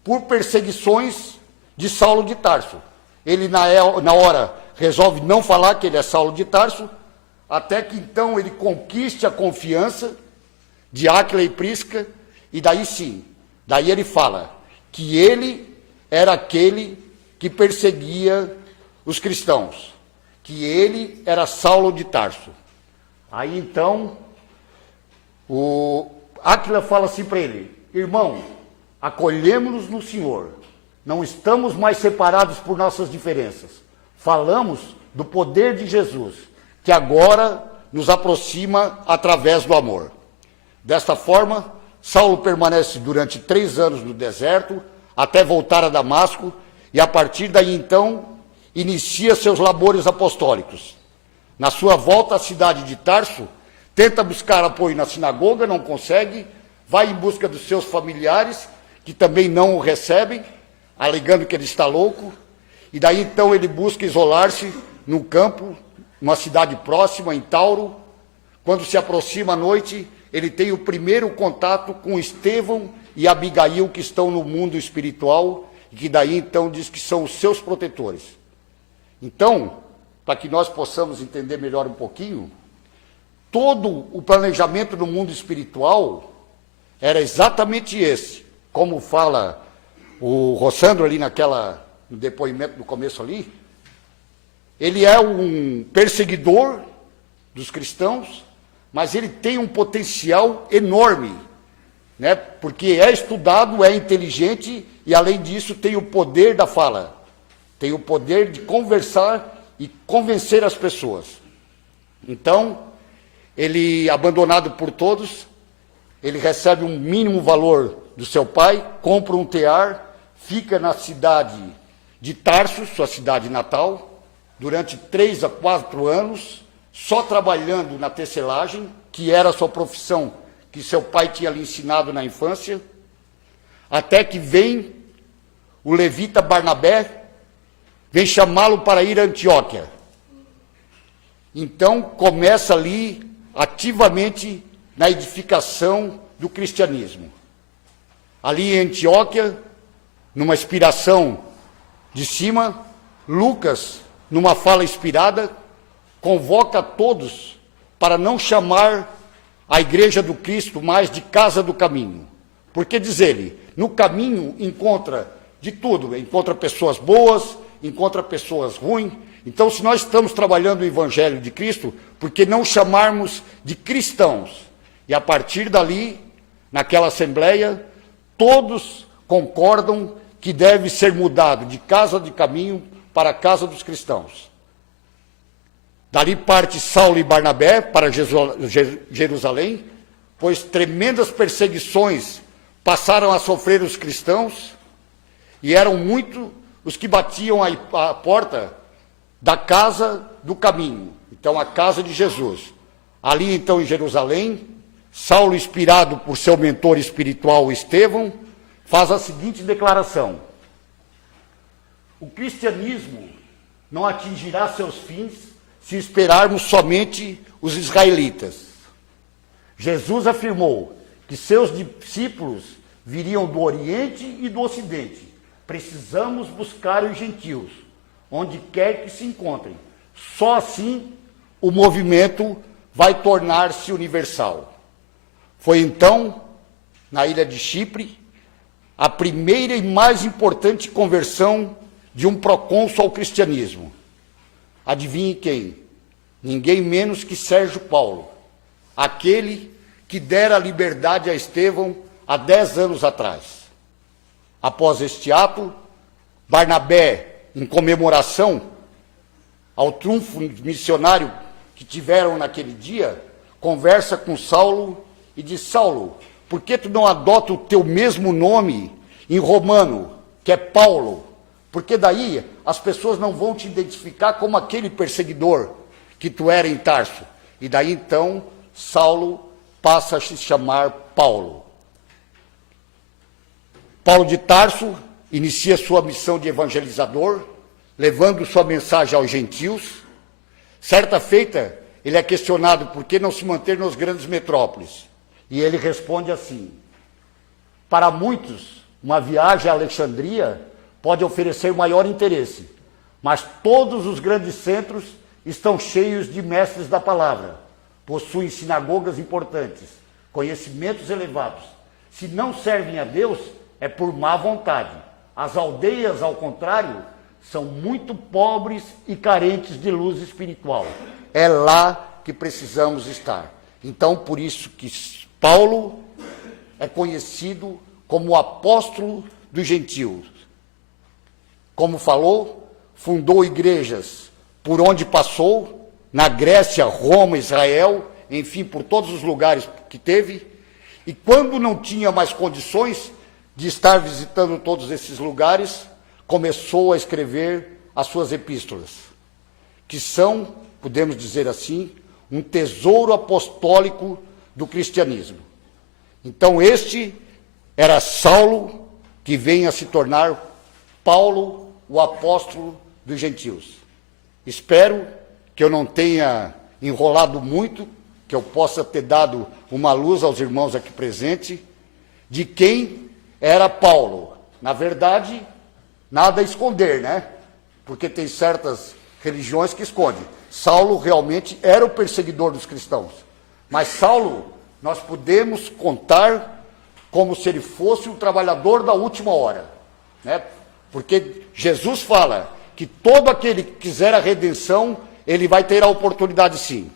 por perseguições de Saulo de Tarso. Ele, na hora, resolve não falar que ele é Saulo de Tarso, até que então ele conquiste a confiança de Áquila e Prisca, e daí sim, daí ele fala que ele era aquele que perseguia os cristãos, que ele era Saulo de Tarso. Aí então O Áquila fala assim para ele: irmão, acolhemos-nos no Senhor, não estamos mais separados por nossas diferenças. Falamos do poder de Jesus, que agora nos aproxima através do amor. Desta forma, Saulo permanece durante 3 anos no deserto, até voltar a Damasco, e a partir daí então, inicia seus labores apostólicos. Na sua volta à cidade de Tarso, tenta buscar apoio na sinagoga, não consegue, vai em busca dos seus familiares, que também não o recebem, alegando que ele está louco, e daí então ele busca isolar-se num campo, numa cidade próxima, em Tauro. Quando se aproxima à noite, ele tem o primeiro contato com Estevão e Abigail, que estão no mundo espiritual, e que daí então diz que são os seus protetores. Então, para que nós possamos entender melhor um pouquinho, todo o planejamento no mundo espiritual era exatamente esse. Como fala o Rossandro ali no depoimento do começo ali, ele é um perseguidor dos cristãos, mas ele tem um potencial enorme, né? Porque é estudado, é inteligente e, além disso, tem o poder da fala, tem o poder de conversar e convencer as pessoas. Então, ele, abandonado por todos, ele recebe um mínimo valor do seu pai, compra um tear, fica na cidade de Tarso, sua cidade natal, durante 3 a 4 anos, só trabalhando na tecelagem, que era a sua profissão, que seu pai tinha lhe ensinado na infância, até que vem o levita Barnabé, vem chamá-lo para ir a Antioquia. Então, começa ali, ativamente, na edificação do cristianismo. Ali em Antioquia, numa inspiração de cima, Lucas, numa fala inspirada, convoca todos para não chamar a igreja do Cristo mais de casa do caminho. Porque, diz ele, no caminho encontra de tudo, encontra pessoas boas, encontra pessoas ruins. Então, se nós estamos trabalhando o Evangelho de Cristo, por que não chamarmos de cristãos? E a partir dali, naquela assembleia, todos concordam que deve ser mudado de casa de caminho para a casa dos cristãos. Dali parte Saulo e Barnabé para Jerusalém, pois tremendas perseguições passaram a sofrer os cristãos, e eram muitos os que batiam a porta da casa do caminho, então a casa de Jesus. Ali então em Jerusalém, Saulo, inspirado por seu mentor espiritual Estevão, faz a seguinte declaração: o cristianismo não atingirá seus fins se esperarmos somente os israelitas. Jesus afirmou que seus discípulos viriam do Oriente e do Ocidente. Precisamos buscar os gentios, onde quer que se encontrem. Só assim o movimento vai tornar-se universal. Foi então, na ilha de Chipre, a primeira e mais importante conversão de um procônsul ao cristianismo. Adivinhe quem? Ninguém menos que Sérgio Paulo, aquele que dera a liberdade a Estevão há 10 anos atrás. Após este ato, Barnabé, em comemoração ao triunfo missionário que tiveram naquele dia, conversa com Saulo e diz: Saulo, por que tu não adota o teu mesmo nome em romano, que é Paulo? Porque daí as pessoas não vão te identificar como aquele perseguidor que tu era em Tarso. E daí então Saulo passa a se chamar Paulo. Paulo de Tarso inicia sua missão de evangelizador, levando sua mensagem aos gentios. Certa feita, ele é questionado por que não se manter nas grandes metrópoles. E ele responde assim: para muitos, uma viagem a Alexandria pode oferecer maior interesse, mas todos os grandes centros estão cheios de mestres da palavra, possuem sinagogas importantes, conhecimentos elevados. Se não servem a Deus, é por má vontade. As aldeias, ao contrário, são muito pobres e carentes de luz espiritual. É lá que precisamos estar. Então, por isso que Paulo é conhecido como o apóstolo dos gentios. Como falou, fundou igrejas por onde passou, na Grécia, Roma, Israel, enfim, por todos os lugares que teve. E quando não tinha mais condições de estar visitando todos esses lugares, começou a escrever as suas epístolas, que são, podemos dizer assim, um tesouro apostólico do cristianismo. Então este era Saulo, que vem a se tornar Paulo, o apóstolo dos gentios. Espero que eu não tenha enrolado muito, que eu possa ter dado uma luz aos irmãos aqui presentes, de quem era Paulo. Na verdade, nada a esconder, né? Porque tem certas religiões que escondem. Saulo realmente era o perseguidor dos cristãos. Mas Saulo, nós podemos contar como se ele fosse um trabalhador da última hora, né? Porque Jesus fala que todo aquele que quiser a redenção, ele vai ter a oportunidade sim.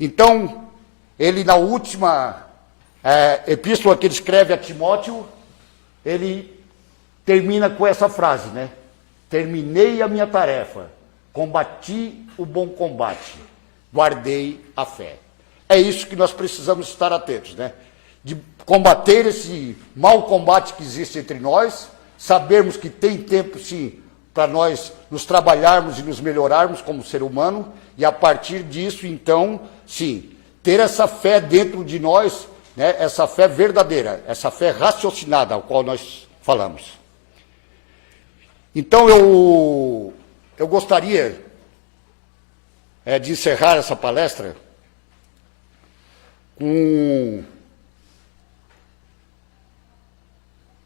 Então, ele na última epístola que ele escreve a Timóteo, ele termina com essa frase, né? Terminei a minha tarefa, combati o bom combate, guardei a fé. É isso que nós precisamos estar atentos, né? De combater esse mau combate que existe entre nós, sabermos que tem tempo, sim, para nós nos trabalharmos e nos melhorarmos como ser humano, e a partir disso, então, sim, ter essa fé dentro de nós, né, essa fé verdadeira, essa fé raciocinada, ao qual nós falamos. Então, eu gostaria de encerrar essa palestra com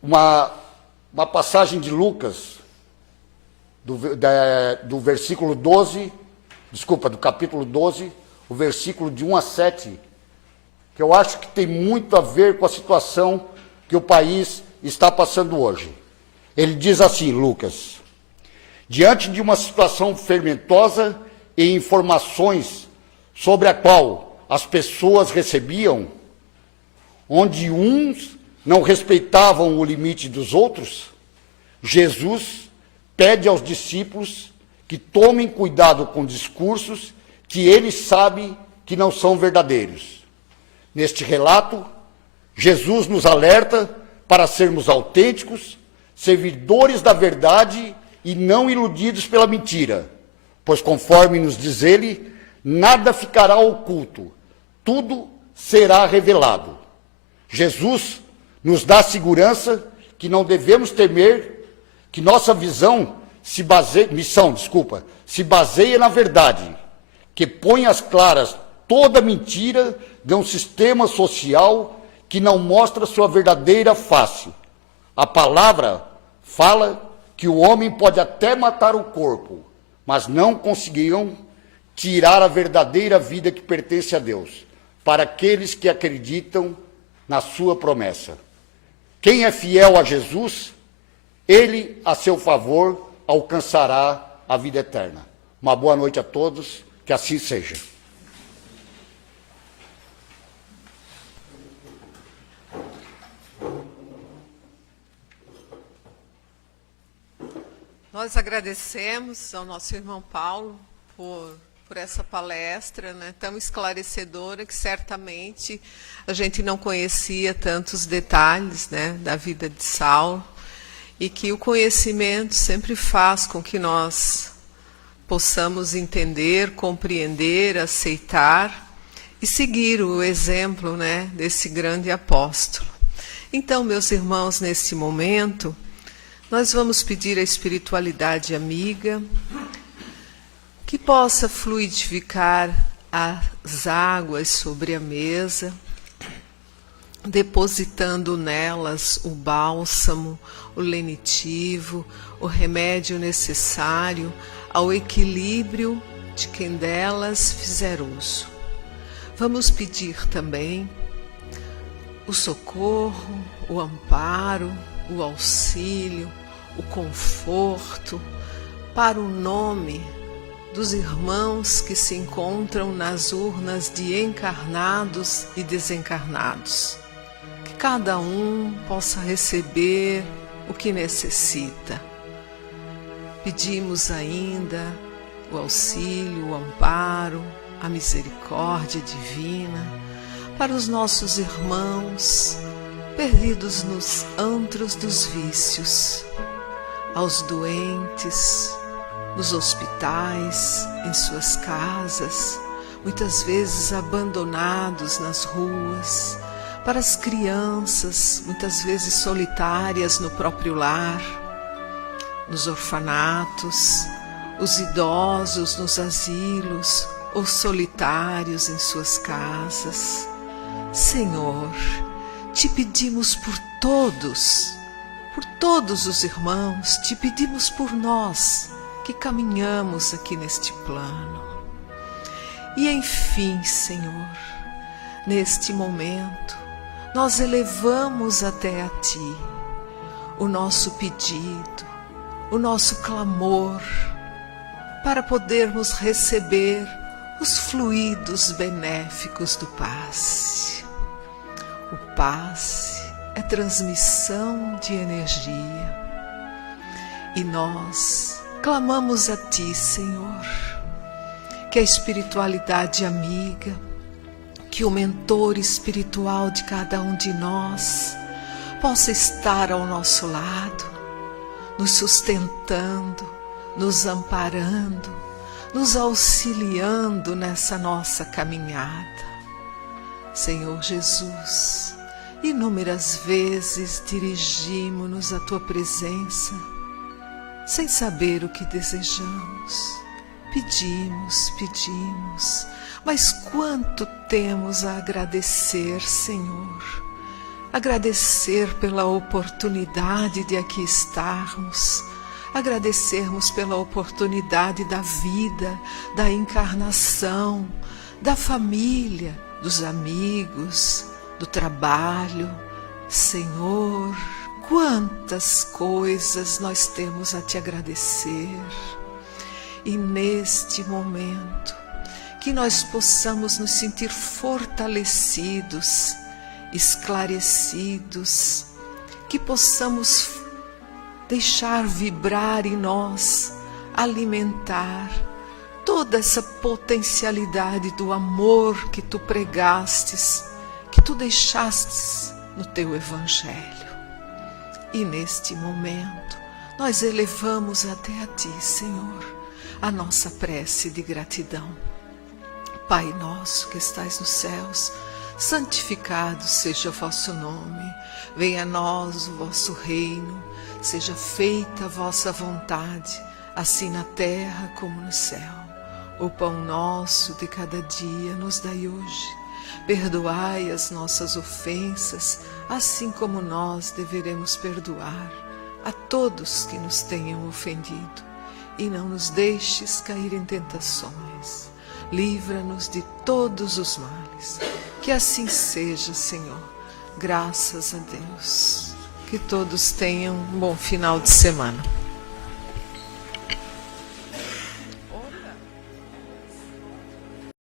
uma passagem de Lucas, do versículo 12, do capítulo 12, o versículo de 1 a 7, que eu acho que tem muito a ver com a situação que o país está passando hoje. Ele diz assim, Lucas: diante de uma situação fermentosa e informações sobre a qual as pessoas recebiam, onde uns não respeitavam o limite dos outros, Jesus pede aos discípulos que tomem cuidado com discursos que ele sabe que não são verdadeiros. Neste relato, Jesus nos alerta para sermos autênticos, servidores da verdade e não iludidos pela mentira, pois conforme nos diz ele, nada ficará oculto, tudo será revelado. Jesus nos dá segurança que não devemos temer, que nossa missão se baseia na verdade, que põe às claras toda mentira de um sistema social que não mostra sua verdadeira face. A palavra fala que o homem pode até matar o corpo, mas não conseguirão tirar a verdadeira vida que pertence a Deus, para aqueles que acreditam na sua promessa. Quem é fiel a Jesus, ele, a seu favor, alcançará a vida eterna. Uma boa noite a todos, que assim seja. Nós agradecemos ao nosso irmão Paulo por essa palestra, né, tão esclarecedora, que certamente a gente não conhecia tantos detalhes, né, da vida de Saulo, e que o conhecimento sempre faz com que nós possamos entender, compreender, aceitar e seguir o exemplo, né, desse grande apóstolo. Então, meus irmãos, nesse momento, nós vamos pedir à espiritualidade amiga que possa fluidificar as águas sobre a mesa, depositando nelas o bálsamo, o lenitivo, o remédio necessário ao equilíbrio de quem delas fizer uso. Vamos pedir também o socorro, o amparo, o auxílio, o conforto para o nome dos irmãos que se encontram nas urnas de encarnados e desencarnados. Que cada um possa receber o que necessita. Pedimos ainda o auxílio, o amparo, a misericórdia divina para os nossos irmãos perdidos nos antros dos vícios, aos doentes, nos hospitais, em suas casas, muitas vezes abandonados nas ruas, para as crianças, muitas vezes solitárias no próprio lar, nos orfanatos, os idosos nos asilos ou solitários em suas casas. Senhor, te pedimos por todos os irmãos, te pedimos por nós que caminhamos aqui neste plano. E enfim, Senhor, neste momento, nós elevamos até a Ti o nosso pedido, o nosso clamor, para podermos receber os fluidos benéficos do passe. O passe é transmissão de energia. E nós clamamos a Ti, Senhor, que a espiritualidade amiga, que o mentor espiritual de cada um de nós possa estar ao nosso lado, nos sustentando, nos amparando, nos auxiliando nessa nossa caminhada. Senhor Jesus, inúmeras vezes dirigimo-nos à Tua presença, sem saber o que desejamos. Pedimos, mas quanto temos a agradecer, Senhor. Agradecer pela oportunidade de aqui estarmos, agradecermos pela oportunidade da vida, da encarnação, da família, dos amigos, do trabalho. Senhor, quantas coisas nós temos a Te agradecer. E neste momento, que nós possamos nos sentir fortalecidos, esclarecidos, que possamos deixar vibrar em nós, alimentar toda essa potencialidade do amor que Tu pregastes, que Tu deixastes no Teu Evangelho. E neste momento, nós elevamos até a Ti, Senhor, a nossa prece de gratidão. Pai nosso que estais nos céus, santificado seja o vosso nome. Venha a nós o vosso reino. Seja feita a vossa vontade, assim na terra como no céu. O pão nosso de cada dia nos dai hoje. Perdoai as nossas ofensas, assim como nós deveremos perdoar a todos que nos tenham ofendido. E não nos deixes cair em tentações. Livra-nos de todos os males. Que assim seja, Senhor. Graças a Deus. Que todos tenham um bom final de semana.